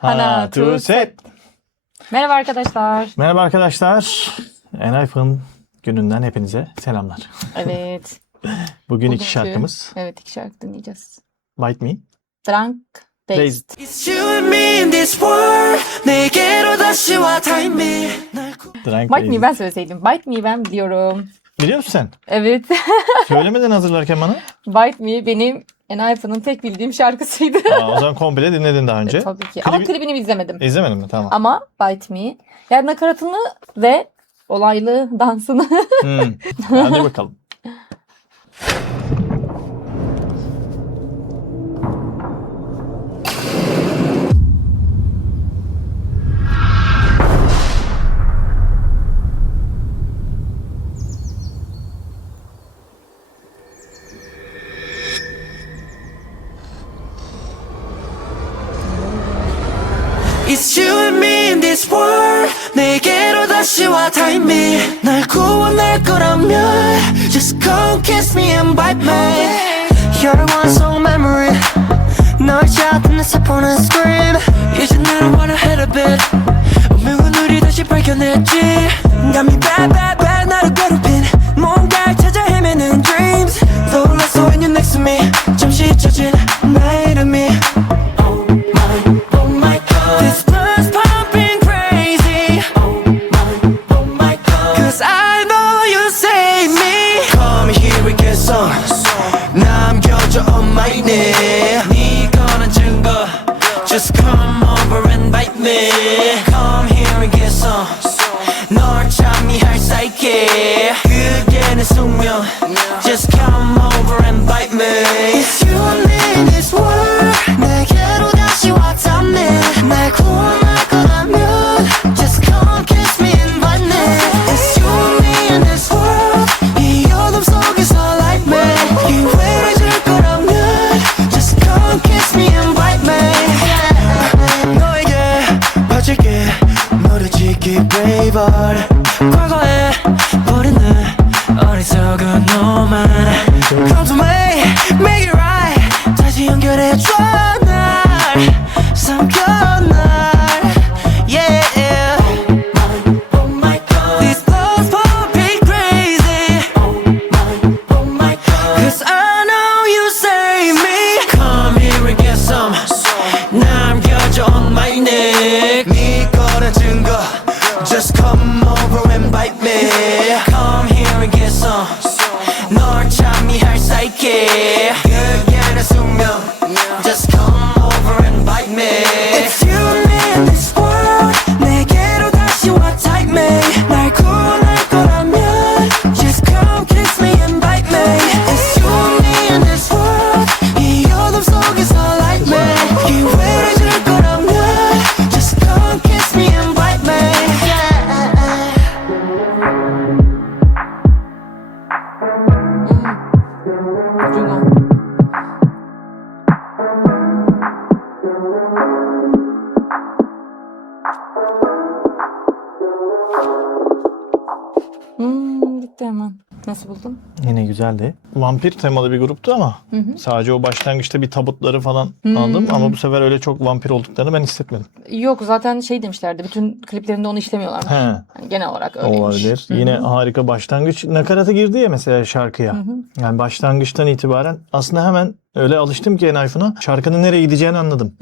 Hana to set. Merhaba arkadaşlar. Merhaba arkadaşlar. Enayf'ın gününden hepinize selamlar. Evet. Bugün iki şarkımız. Evet, iki şarkı dinleyeceğiz. Bite Me. Drunk Dazed. Dazed. Drunk Bite Me Dazed. ben söyleseydim. Bite Me ben biliyorum. Biliyor musun sen? Evet. Söylemeden hazırlarken bana. Bite Me benim Enayfa'nın tek bildiğim şarkısıydı. O zaman komple dinledin daha önce. Tabii ki. Ama klibini izlemedim. İzlemedin mi? Tamam. Ama Bite Me. Yani nakaratını ve olaylı dansını. Hadi bakalım. It's you and me in this world 내게로 다시 와 time me 날 구원할 거라면 Just come kiss me and bite me You're the one song memory 널 찾은 내 사포는 scream 이제 나는 wanna head a bit 운명은 우리 다시 발견했지 Got me bad bad bad 나를 괴롭힌 뭔가를 찾아 헤매는 dreams 떠올랐어 when you're next to me 잠시 잊혀진 나의 이름이 This blood's pumping crazy. Oh my God. 'Cause I know you save me. Come here and get some. 남겨줘 on my name. 네거는 증거. Just come over and bite me. Come here and get some. 널 참미할 사이게. 그게 내 숙명. Just come over and bite me. It's you and me in this world. 내게로 다시 왔다네. 날 구원할 거라면 Just come kiss me and bite me. It's you and me in this world. 이 어둠 속에서 light me. 기회를 거라면 Just come kiss me and bite me. 너에게 바칠게 너를 지키 brave heart. 과거에 버린 내 어리석은 너만 Come to me, make it right. 다시 연결해줘 날 삼켜 날 Yeah. Oh my God. This love's pumping crazy. Oh my God. 'Cause I know you save me. Come here and get some. 남겨줘 on my neck. 네 거는 증거. Just come over and bite me. Come here and get some. 널 참미할 사이게. 그게 내 숙명. Just come over and bite me. It's you and me in this world. 내게로 다시 와 take me. 날 구원할 거라면 Just come kiss me and bite me. It's you and me in this world. 이 어둠 속에서 light me. 기회를 줄 거라면 Just come kiss me and bite me. 중어. Gitti hemen. Nasıl buldun? Yine güzeldi. Vampir temalı bir gruptu ama sadece o başlangıçta bir tabutları falan aldım ama bu sefer öyle çok vampir olduklarını ben hissetmedim. Yok zaten şey demişlerdi. Bütün kliplerinde onu işlemiyorlar. He. Yani genel olarak öyleymiş. Olabilir. Yine harika başlangıç. Nakaratı girdi ya mesela şarkıya. Yani başlangıçtan itibaren aslında hemen öyle alıştım ki Enayfun'a. Şarkının nereye gideceğini anladım.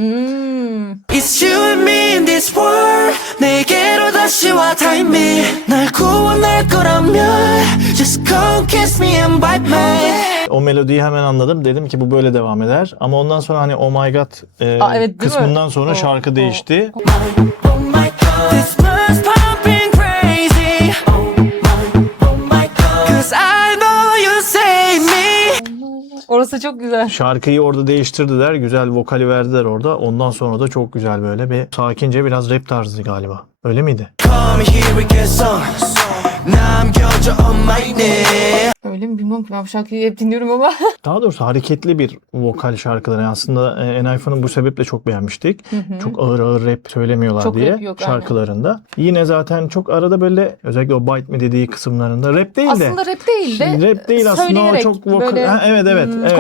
It's you and me in this world. 내게로 다시 와 time me. 날 구원할 거라면 Just come kiss me and bite me. O melodiyi hemen anladım. Dedim ki bu böyle devam eder. Ama ondan sonra hani Oh My God evet, değil kısmından mi? sonra şarkı değişti. Oh my God. This blood's pumping crazy. Oh my God. 'Cause I know you save me. Orası çok güzel. Şarkıyı orada değiştirdiler. Güzel vokali verdiler orada. Ondan sonra da çok güzel böyle bir sakince biraz rap tarzı galiba. Öyle miydi? Come here and get some. 남겨줘 on my name. Öyle Öyle mi bilmiyorum ki, ben bu şarkıyı hep dinliyorum ama. Daha doğrusu hareketli bir vokal şarkıları. Yani aslında Enayfan'ı bu sebeple çok beğenmiştik. Çok ağır ağır rap söylemiyorlar Çok diye rap yok, aynen. şarkılarında. Yine zaten çok arada böyle özellikle o Bite Me dediği kısımlarında rap değil de. Aslında rap değil de Rap değil aslında, o söyleyerek, çok vokal. böyle, Ha, evet.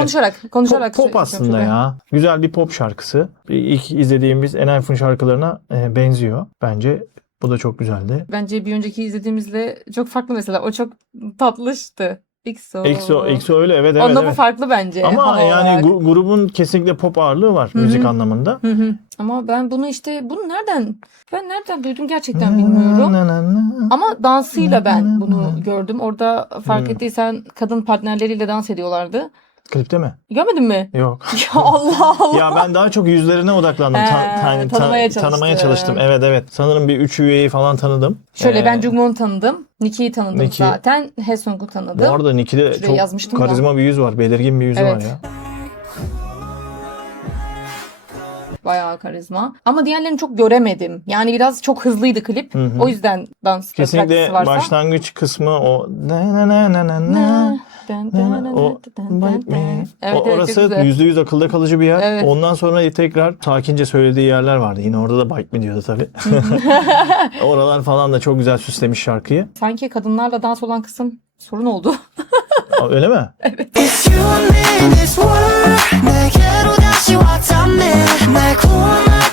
Konuşarak. Pop aslında ya. Güzel bir pop şarkısı. İlk izlediğimiz Enayfan şarkılarına benziyor bence. Bu da çok güzeldi. Bence bir önceki izlediğimizle çok farklı mesela. O çok tatlıştı. EXO öyle, evet. Onunla bu evet. farklı bence. Ama hava yani olarak. grubun kesinlikle pop ağırlığı var müzik anlamında. Ama ben bunu nereden duydum gerçekten bilmiyorum. Ama dansıyla ben bunu gördüm. Orada fark ettiysen kadın partnerleriyle dans ediyorlardı. Klipte mi? Görmedin mi? Yok. Ya Allah Allah. Ya ben daha çok yüzlerine odaklandım. Tanımaya çalıştım. Evet. Sanırım bir 3 üyeyi falan tanıdım. Şöyle ben Jungwon'u tanıdım. Nicki'yi tanıdım Nicki. zaten. Haesung'u tanıdım. Bu arada Nicki'de Şuraya çok yazmıştım karizma bir yüz var. Belirgin bir yüzü Evet. var ya. Bayağı karizma. Ama diğerlerini çok göremedim. Yani biraz çok hızlıydı klip. O yüzden dans Kesinlikle praktisi varsa. başlangıç kısmı o o Bite Me. Evet, Orası çok güzel. %100 akılda kalıcı bir yer. Evet. Ondan sonra tekrar sakince söylediği yerler vardı. Yine orada da Bite Me diyordu tabii. Oralar falan da çok güzel süslemiş şarkıyı. Sanki kadınlarla dans olan kısım sorun oldu. Öyle mi? It's you and me in this world 내게로 다시 왔다며 날 구원할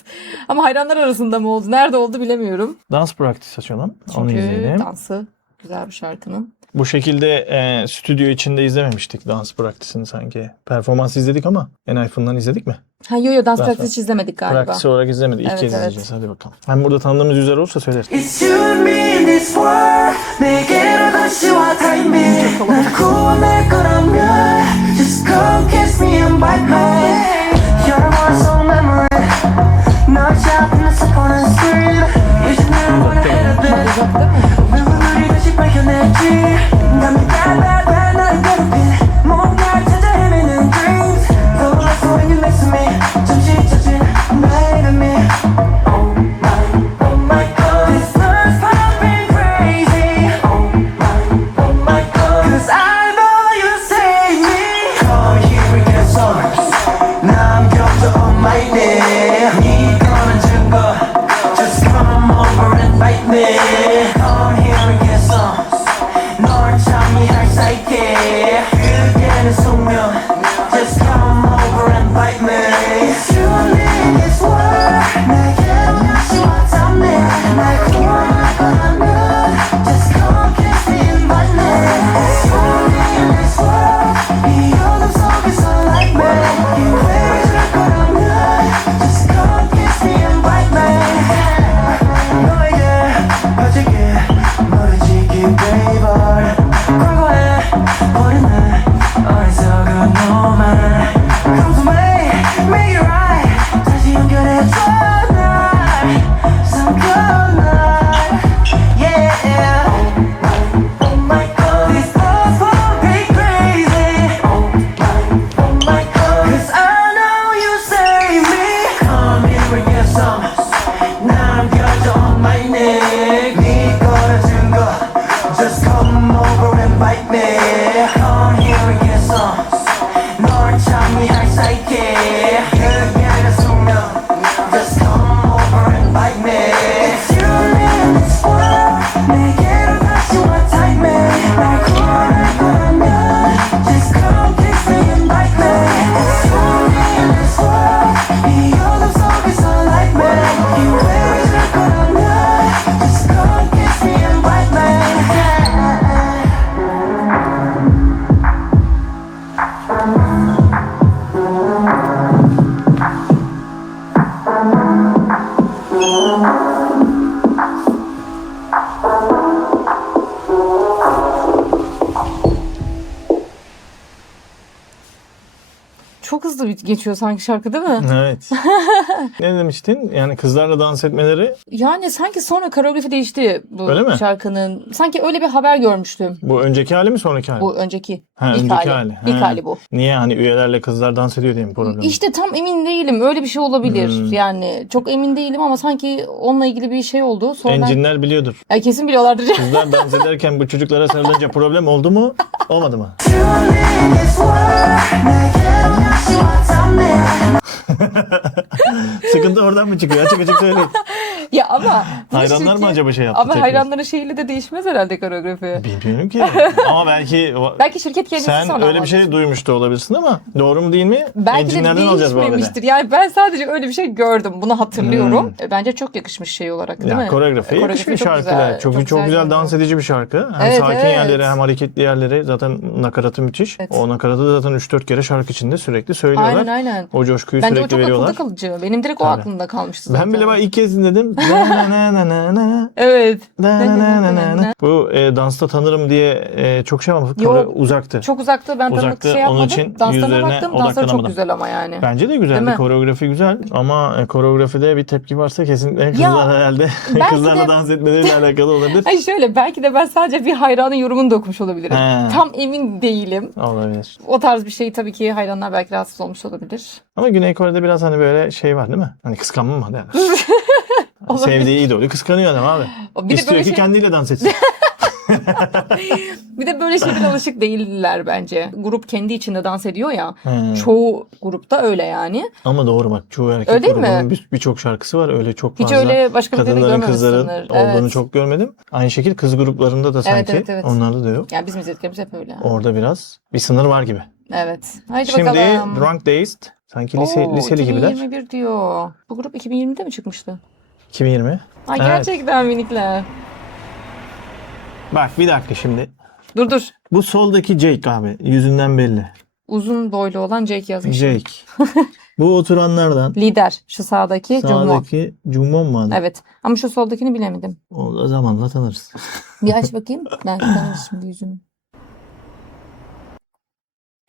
Ama hayranlar arasında mı oldu? Nerede oldu bilemiyorum. Dans practice açalım. Onu Çünkü izleyelim. dansı güzel bir şarkının. Bu şekilde stüdyo içinde izlememiştik dans practice'ini sanki. Performans izledik ama Enayfan'dan izledik mi? Yo dans Dans praktisi hiç izlemedik galiba. Practice olarak izlemedik. İlk Evet, kez evet. izleyeceğiz. Hadi bakalım. Hem burada tanıdığımız yüzler olursa söyleriz. It's you and me in this world 내게로 다시 와 time me 날 구원할 거라면 Just come kiss me and bite me You're my soul memory 널 잡는 사건은 stream 이제 날 원해 bit Uzakta mı? 왜 우리 다시 발견했지 난 bad 나를 괴롭힌 뭔가를 찾아 헤매는 dreams Don't let someone you next to me 잠시 젖은 나의 me Oh my god This love's popping crazy Oh my god Cause I know you save me Come here and get some 남겨줘 on my name 이거는 증거 Just come over and bite me Come here and get some 널 참이할 사이에 그게는 숙명 Just come over and bite me It's you and me in this world 내게로 다시 왔다며 날 구원할 거라면 Just come kiss me and bite me It's you and me in this world 이 어둠 속에서 like me 기회를 줄 거라면 Just come kiss me and bite me 너에게 가질게 너를 지킨 baby 과거에 버린 내 어리석은 너만 Come to me, make it right 다시 연결해줘 날 삼켜날 Yeah Oh my god This love's fucking crazy Oh my god Cause I know you save me Come here and get some 남겨줘 on my neck 네 거라 증거 Just come over and bite me Come here and get some 널 참이할 사이에 그게는 숙명 Just come over and bite me It's you and me in this world 내게로 다시 와 time me 날 구원할 거라면 Just come kiss me and bite me It's you and me in this world 이 어둠 속에서 like me 기회를 줄 거라면 Just come kiss me and bite me Çok hızlı hızlı geçiyor sanki şarkı değil mi? Evet. Ne demiştin? Yani kızlarla dans etmeleri Yani sanki sonra koreografi değişti bu Öyle mi? şarkının. Sanki öyle bir haber görmüştüm. bu önceki hali mi sonraki hali mi? Bu önceki. Ha, ilk önceki hali. hali. İlk Ha. hali bu. Niye hani üyelerle kızlar dans ediyor diye mi program? İşte tam emin değilim. Öyle bir şey olabilir. Hmm. Yani çok emin değilim ama sanki onunla ilgili bir şey oldu. Sonra Encinler biliyordur. ya kesin biliyorlardır. Kızlar dans ederken bu çocuklara sarılınca problem oldu mu? Olmadı mı? Sıkıntı oradan mı çıkıyor? Açık açık söyleyin. Ya ama bu Hayranlar mı şirket- acaba şey yaptı? Ama tekrar? hayranların şeyiyle de değişmez herhalde koreografi. Bilmiyorum ki. Ama belki Belki şirket kendisi sen sana öyle bir şey duymuş da olabilirsin ama doğru mu değil mi? Belki de Encinlerden alacağız bu haberi. değişmemiştir. Yani ben sadece öyle bir şey gördüm. Bunu hatırlıyorum. Bence çok yakışmış şey olarak değil Ya mi? koreografiye yakışmış çok şarkılar. güzel, Çok güzel dans görünüyor. edici bir şarkı. Hem Evet, sakin evet. yerleri hem hareketli yerleri. Zaten nakaratı müthiş. Evet. O nakaratı da zaten 3-4 kere şarkı içinde sürekli söylüyorlar. Aynen. O coşkuyu Bence o sürekli çok veriyorlar. akılda kalıcı. Benim direkt o Tabii. aklımda kalmıştı zaten. Ben bile bak ilk kez dinledim. Na na na na na. Evet. Na na na na na. Bu dansta tanırım diye çok şey ama Yok. uzaktı. Çok uzaktı. Ben tanıdık Uzaktı, şey yapmadım. onun için Danslarına yüzlerine baktım. Dansları çok odaklanamadım. güzel ama yani. Bence de Değil güzeldi. mi? Koreografi güzel ama koreografide bir tepki varsa kesinlikle kızlar Ya, herhalde belki kızlarla de- dans etmeleriyle alakalı olabilir. Ay şöyle belki de ben sadece bir hayranın yorumunu da okumuş olabilirim. He. Tam emin değilim. Olabilir. O tarz bir şey tabii ki hayranlar belki rahatsız olmuş olabilir. Ama Güney Kore'de biraz hani böyle şey var değil mi? Hani kıskanma mı derler. Olabilir. Sevdiği idolü kıskanıyor adam abi. Bir de İstiyor böyle ki şey- kendiyle dans etsin. Bir de böyle şeylere alışık değiller bence. Grup kendi içinde dans ediyor ya. He. Çoğu grupta öyle yani. Ama doğru bak. Çoğu erkek Öyle grubunun mi? birçok şarkısı var. Öyle çok Hiç fazla. öyle başka bir Kadınların, kızların görmemişsindir. olduğunu Evet. çok görmedim. Aynı şekilde kız gruplarında da sanki evet. onlarda da yok. Yani bizim izlediklerimiz hep öyle. Orada biraz bir sınır var gibi. Evet. Haydi Şimdi bakalım. Drunk Dazed. Sanki Oo, liseli gibiler. 2021 diyor. Bu grup 2020'de mi çıkmıştı? 2020. Ay Evet. gerçekten minikler. Bak bir dakika şimdi. Dur. Bu soldaki Jake abi. Yüzünden belli. Uzun boylu olan Jake yazmış. Jake. Bu oturanlardan Lider. Şu sağdaki Jungwon. sağdaki Jungwon mu adı? Evet. Ama şu soldakini bilemedim. O zamanla tanırız. Bir aç bakayım. Ben tanırız şimdi yüzünü.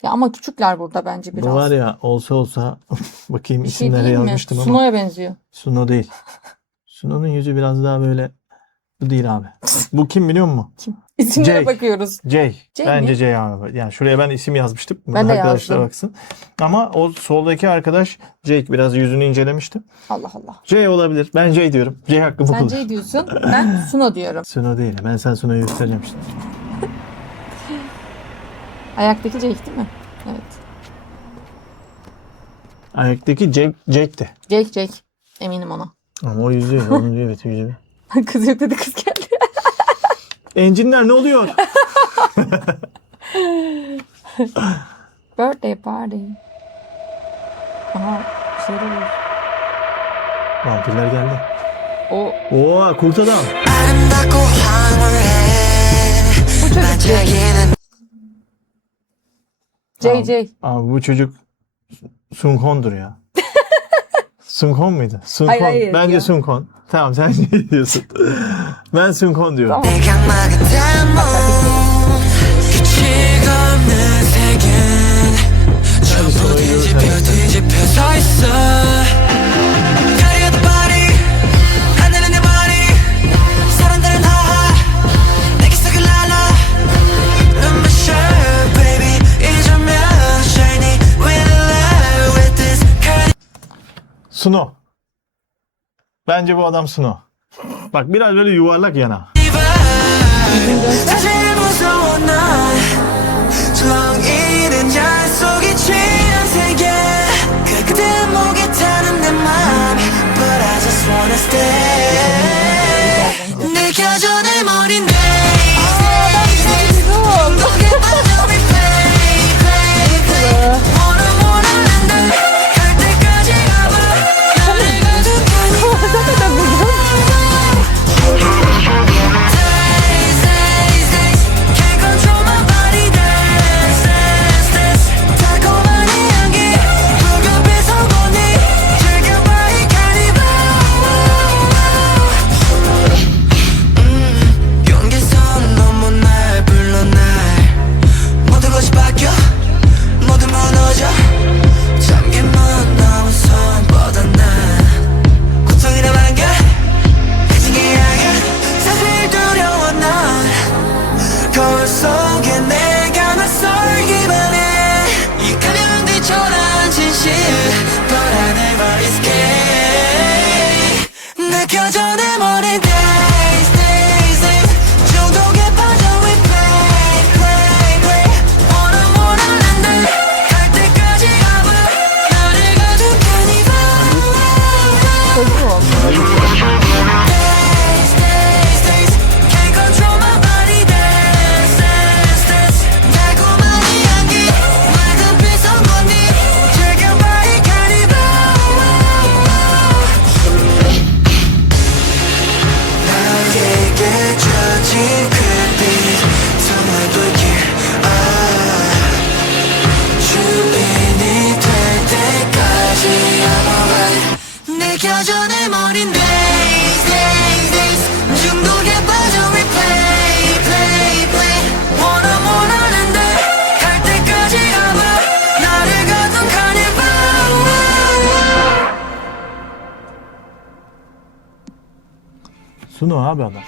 Ya ama küçükler burada bence biraz. Bu var ya olsa bakayım Bir şey isimleri değil mi? yazmıştım ama. Suno'ya benziyor. Suno değil. Suno'nun yüzü biraz daha böyle bu değil abi. Bu kim biliyor musun? İsimlere Jake. bakıyoruz. Jay. Jay Bence mi? Jay abi. Yani şuraya ben isim yazmıştım. Ben de Arkadaşlar yazdım. baksın. Ama o soldaki arkadaş Jake, biraz yüzünü incelemiştim. Allah Allah. Jay olabilir. Ben Jay diyorum. Jay hakkımı Sen kullan. Jay diyorsun. Ben Suno diyorum. Suno değil. Ben sen Suno'yu göstereceğim şimdi. Ayaktaki Jake değil mi? Evet. Ayaktaki Jake'ti. Jake. Eminim ona. Ama o yüzü. Onun yüzü, evet yüzü. Kız yok dedi, kız geldi. Encinler ne oluyor? Birthday party. Aha bir şeyler oluyor. Vampirler geldi. O Oo, kurt adam. 아름답고 황홀해 bu çocuk Jay. 반짝이는 Jay. Abi bu çocuk Sunghon'dur ya. Sunghon muydu? Sunghon. Hayır Bence ya. Sunghon. Tamam sen ne diyorsun? Ben Sunghon diyorum. Tamam. 내가 막은 대문 끝이 없는 세계 전부 뒤집혀 서 있어 가려도 body 하늘은 내 머리 사람들은 하하 내게 썩을 날아 눈물 shirt baby 잊으면 shiny with a light with this kind Suno. Bence bu adam Suno. Bak biraz böyle yuvarlak yana. 사실 무서워 난 정이는 잘 속에 취한 세계 그 그대 목에 타는 내 맘 But I just wanna stay 느껴져 내 머린 공에 빠져 me baby wanna 난다 갈 때까지 가봐 내가 Can't control my body dance 달콤한 이 향기 불급의 성분이 즐겨봐 이 carnival 느껴져 내 머리 days days days 중독에 빠져 we play play play 원하는데 갈 때까지 가봐 나를 가득한 이 밤 days days days can't control my body dance dance dance 달콤한 이 향기 맑은 빛 선건니 즐겨봐 이 카니발 나에게 젖은 그빛 선을 불길 주인이 될 때까지 I'm alright 느껴져 내 머린 days days days 중독에 빠져 we play play play 원하는데 갈 때까지 가봐 나를 가둔 카니발 Sunu abi adam.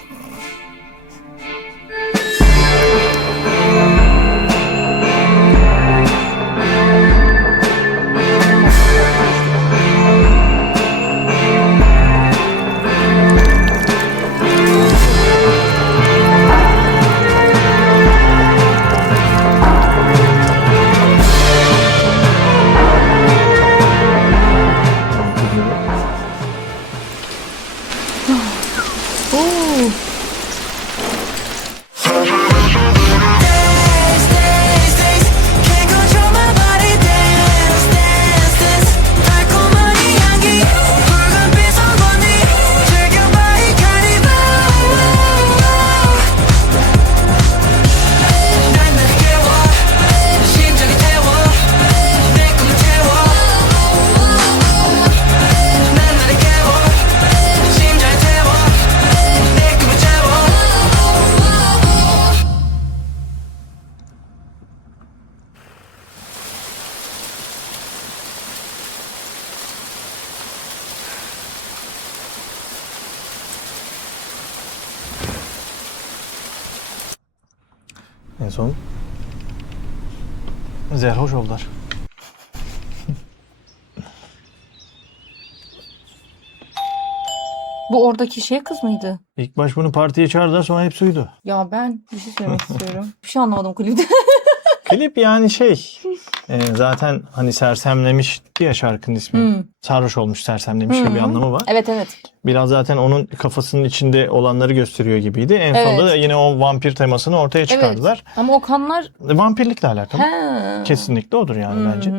Dance, dance, dance. Can't control my body. Dance, dance, dance. 달콤한 이 향기, 붉은 빛 선건니. 즐겨봐 이 카니발. 날 나를 깨워, 심장이 태워, 내 꿈을 태워. 난 나를 깨워, 심장이 태워, 내 꿈을 태워. En son Zerhoş oldular. Bu oradaki şey kız mıydı? İlk baş bunu partiye çağırdılar, sonra hepsi uydu. Ya ben bir şey söylemek istiyorum. Bir şey anlamadım klipte. Klip yani zaten hani sersemlemişti ya şarkının ismi. Sarhoş olmuş, sersemlemiş gibi bir anlamı var. Evet evet. Biraz zaten onun kafasının içinde olanları gösteriyor gibiydi. En sonunda da yine o vampir temasını ortaya çıkardılar. Evet. Ama o kanlar... Vampirlikle alakalı. He. Kesinlikle odur yani bence.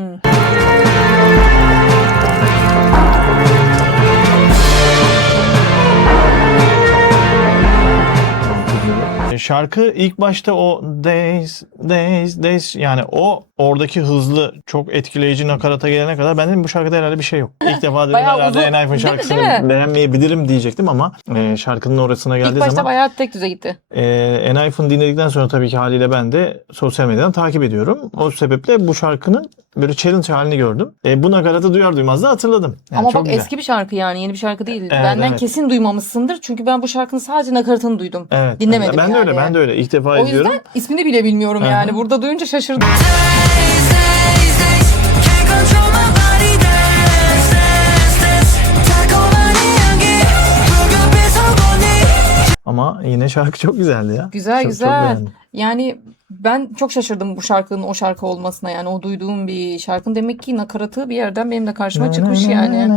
Şarkı ilk başta o days, days, days yani o oradaki hızlı çok etkileyici nakarata gelene kadar ben dedim bu şarkıda herhalde bir şey yok. İlk defa dedim Bayağı herhalde uzun. Enhypen Değil mi, şarkısını değil mi? beğenmeyebilirim diyecektim ama şarkının orasına geldiği İlk başta zaman bayağı tek düze gitti. Enhypen dinledikten sonra tabii ki haliyle ben de sosyal medyadan takip ediyorum. O sebeple bu şarkının böyle challenge halini gördüm. Bu nakaratı duyar duymaz da hatırladım. Yani Ama çok bak güzel. eski bir şarkı yani yeni bir şarkı değil. Evet, Benden evet. kesin duymamışsındır. Çünkü ben bu şarkının sadece nakaratını duydum. Evet. Dinlemedim ben de yani. öyle, ben de öyle. İlk defa O izliyorum. yüzden ismini bile bilmiyorum yani. Burada duyunca şaşırdım. Days, days, days. Can't control my body. Dance, dance, dance. 달콤한 이 향기, 붉은 빛 선건니. Ama yine şarkı çok güzeldi ya. Güzel Çok güzel. beğendim. Yani ben çok şaşırdım bu şarkının o şarkı olmasına. Yani o duyduğum bir şarkının demek ki nakaratı bir yerden benim de karşıma çıkmış yani.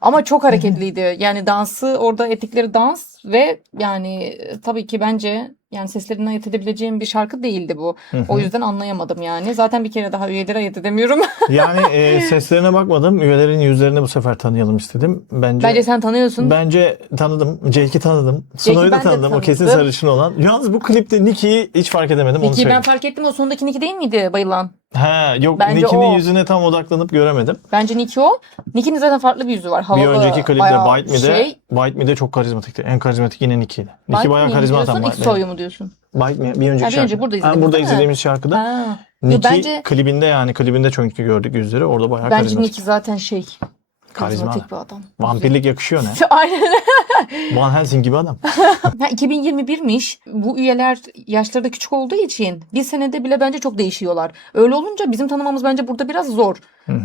Ama çok hareketliydi. Yani dansı orada ettikleri dans ve yani tabii ki bence yani seslerinden ayırt edebileceğim bir şarkı değildi bu. O yüzden anlayamadım yani. Zaten bir kere daha üyeleri ayırt edemiyorum. Yani seslerine bakmadım. Üyelerin yüzlerini bu sefer tanıyalım istedim. Bence sen tanıyorsun. Bence tanıdım. Jake'i tanıdım. Sunay'ı da ben de tanıdım. O kesin tanıdım. sarışın olan. Yalnız bu klipte Nicki'yi hiç fark edemedim. Onu Nicki'yi ben söyleyeyim. fark ettim. O sondaki Nicki değil miydi bayılan? Ha, yok Bence Nicki'nin o. yüzüne tam odaklanıp göremedim. Bence Nicki o. Nicki'nin zaten farklı bir yüzü var. Havalı, Bir önceki klipte bayağı Bite Me'de Bite Me'de çok karizmatikti. En karizmatik yine Nicki'ydi. Nicki bayağı karizma adam. X soyu mu diyorsun? Bite Me bir önceki Ha, bir şarkı. önce burada izlediğimiz, burada değil mi? izlediğimiz şarkıda. Ha. Yo, Nicki bence klibinde çünkü gördük yüzleri orada bayağı bence karizmatik. Nicki zaten şey. Karizmatik bir adam. Vampirlik yakışıyor ne? Aynen. Van Helsing gibi adam. Ha, 2021'miş. Bu üyeler yaşları da küçük olduğu için bir senede bile bence çok değişiyorlar. Öyle olunca bizim tanımamız bence burada biraz zor.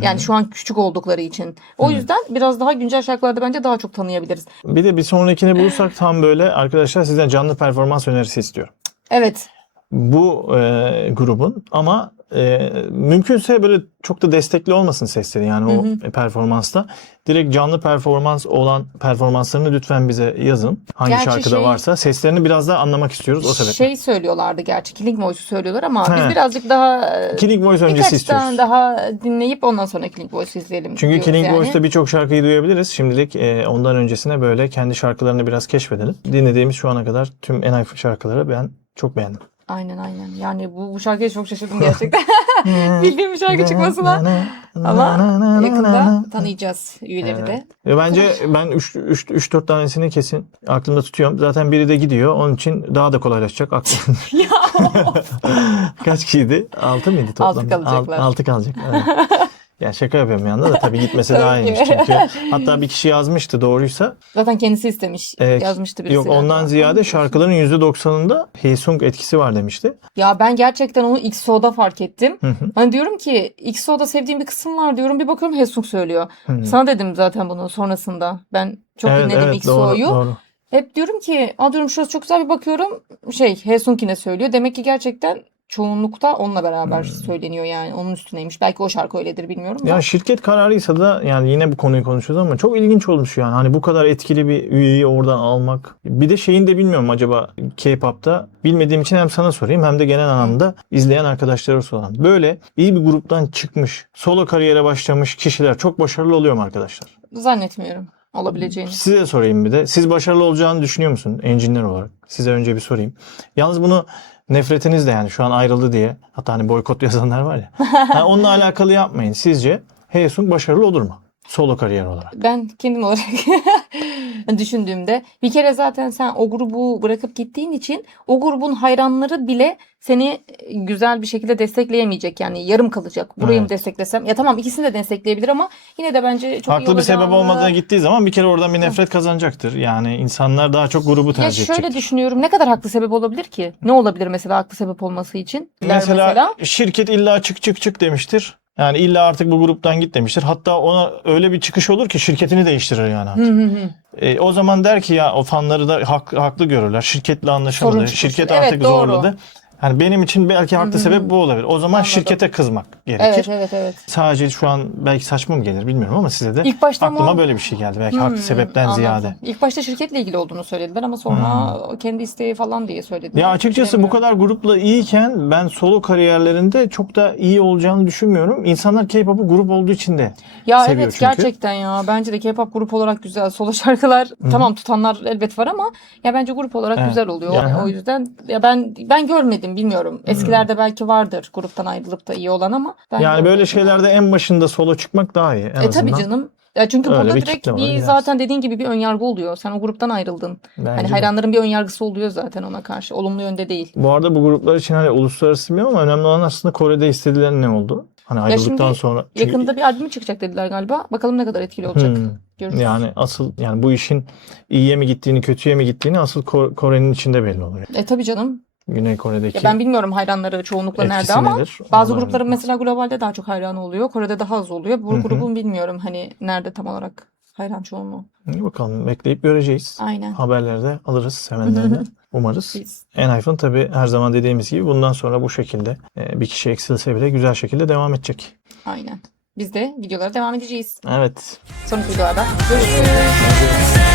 Yani şu an küçük oldukları için. O yüzden biraz daha güncel şarkılarda bence daha çok tanıyabiliriz. Bir de bir sonrakine bulursak tam böyle arkadaşlar sizden canlı performans önerisi istiyorum. Evet. Bu grubun ama mümkünse böyle çok da destekli olmasın sesleri yani o performansta. Direkt canlı performans olan performanslarını lütfen bize yazın. Hangi Gerçi şarkıda varsa seslerini biraz daha anlamak istiyoruz o sebeple. Şey söylüyorlardı gerçi. Killing Voice'u söylüyorlar ama biz He. birazcık daha Killing Voice öncesi birkaç istiyoruz. tane daha dinleyip ondan sonra Killing Voice'u izleyelim. Çünkü diyoruz Killing yani. Voice'da birçok şarkıyı duyabiliriz. Şimdilik ondan öncesine böyle kendi şarkılarını biraz keşfedelim. Dinlediğimiz şu ana kadar tüm Enhypen şarkıları ben çok beğendim. Aynen. Yani bu şarkıya çok şaşırdım gerçekten. Bildiğim bir şarkı çıkmasına. Ama yakında tanıyacağız üyeleri de. Bence ben 3-4 tanesini kesin aklımda tutuyorum. Zaten biri de gidiyor. Onun için daha da kolaylaşacak. Ya Kaç kişiydi? 6 mıydı toplam? 6 kalacaklar. 6 kalacak. Evet. Ya şaka yapıyorum bir yanda da tabii gitmesi daha Tabii iyiymiş ki. çünkü. Hatta bir kişi yazmıştı doğruysa. Zaten kendisi istemiş. Yazmıştı birisi. Yok ondan ziyade şarkıların %90'ında Haesung etkisi var demişti. Ya ben gerçekten onu XO'da fark ettim. Hı hı. Hani diyorum ki XO'da sevdiğim bir kısım var diyorum. Bir bakıyorum Haesung söylüyor. Hı. Sana dedim zaten bunu sonrasında. Ben çok dinledim XO'yu. Doğru. Hep diyorum ki diyorum şurası çok güzel, bir bakıyorum Haesung yine söylüyor. Demek ki gerçekten çoğunlukta onunla beraber söyleniyor yani. Onun üstüneymiş. Belki o şarkı öyledir bilmiyorum da. Ya şirket kararıysa da yani yine bu konuyu konuşuyoruz ama çok ilginç olmuş yani. Hani bu kadar etkili bir üyeyi oradan almak. Bir de şeyini de bilmiyorum acaba K-pop'ta. Bilmediğim için hem sana sorayım hem de genel anlamda izleyen arkadaşlara soralım. Böyle iyi bir gruptan çıkmış, solo kariyere başlamış kişiler çok başarılı oluyor mu arkadaşlar? Zannetmiyorum olabileceğini. Size sorayım bir de. Siz başarılı olacağını düşünüyor musun engineer olarak? Size önce bir sorayım. Yalnız bunu nefretiniz de yani şu an ayrıldı diye. Hatta hani boykot yazanlar var ya. Yani onunla alakalı yapmayın. Sizce Haesung başarılı olur mu? Solo kariyer olarak. Ben kendim olarak düşündüğümde bir kere zaten sen o grubu bırakıp gittiğin için o grubun hayranları bile seni güzel bir şekilde destekleyemeyecek. Yani yarım kalacak. Burayı mı desteklesem? Ya tamam ikisini de destekleyebilir ama yine de bence çok iyi Haklı bir sebep olacağını... olmadığına gittiği zaman bir kere oradan bir nefret kazanacaktır. Yani insanlar daha çok grubu Ya tercih şöyle edecek. düşünüyorum. Ne kadar haklı sebep olabilir ki? Ne olabilir mesela haklı sebep olması için? Mesela şirket illa çık demiştir. Yani illa artık bu gruptan git demiştir. Hatta ona öyle bir çıkış olur ki şirketini değiştirir yani artık. O zaman der ki ya o fanları da haklı görürler. Şirketle anlaşamadı. Sorun çıkmış. Şirket Evet, artık doğru. zorladı. Yani benim için belki haklı sebep bu olabilir. O zaman Anladım. şirkete kızmak gerekir. Evet. Sadece şu an belki saçma mı gelir bilmiyorum ama size de İlk başta aklıma ama- böyle bir şey geldi. Belki haklı sebepten Anladım. ziyade. İlk başta şirketle ilgili olduğunu söylediler ama sonra kendi isteği falan diye söylediler. Ya açıkçası bu kadar grupla iyiyken ben solo kariyerlerinde çok da iyi olacağını düşünmüyorum. İnsanlar K-pop'u grup olduğu için de Ya seviyor evet çünkü. gerçekten ya. Bence de K-pop grup olarak güzel. Solo şarkılar tamam tutanlar elbet var ama ya bence grup olarak Evet. güzel oluyor. Yani- O yüzden ya ben görmedim bilmiyorum. Eskilerde belki vardır gruptan ayrılıp da iyi olan ama ben Yani böyle görmedim. şeylerde en başında solo çıkmak daha iyi en azından. Tabii canım. Ya çünkü Öyle burada bir direkt kitle var, bir biraz. zaten dediğin gibi bir önyargı oluyor. Sen o gruptan ayrıldın. Bence Hani de. hayranların bir önyargısı oluyor zaten ona karşı. Olumlu yönde değil. Bu arada bu gruplar için hani uluslararası bilmiyorum ama önemli olan aslında Kore'de istedilen ne oldu? Hani ayrıldıktan şimdi sonra. Çünkü- Yakında bir albüm çıkacak dediler galiba. Bakalım ne kadar etkili olacak. Görürüz. Yani asıl yani bu işin iyiye mi gittiğini kötüye mi gittiğini asıl Kore'nin içinde belli oluyor. Tabii canım. Güney Kore'deki Ya ben bilmiyorum hayranları çoğunlukla nerede etkisi ama nedir? bazı Onları grupların bilmiyorum. mesela globalde daha çok hayranı oluyor. Kore'de daha az oluyor. Bu grubun bilmiyorum hani nerede tam olarak hayran çoğunluğu. İyi bakalım bekleyip göreceğiz. Aynen. Haberleri de alırız sevenlerden. Umarız. Biz. Enhypen tabii her zaman dediğimiz gibi bundan sonra bu şekilde bir kişi eksilse bile güzel şekilde devam edecek. Aynen. Biz de videolara devam edeceğiz. Evet. Sonraki videolarda görüşürüz.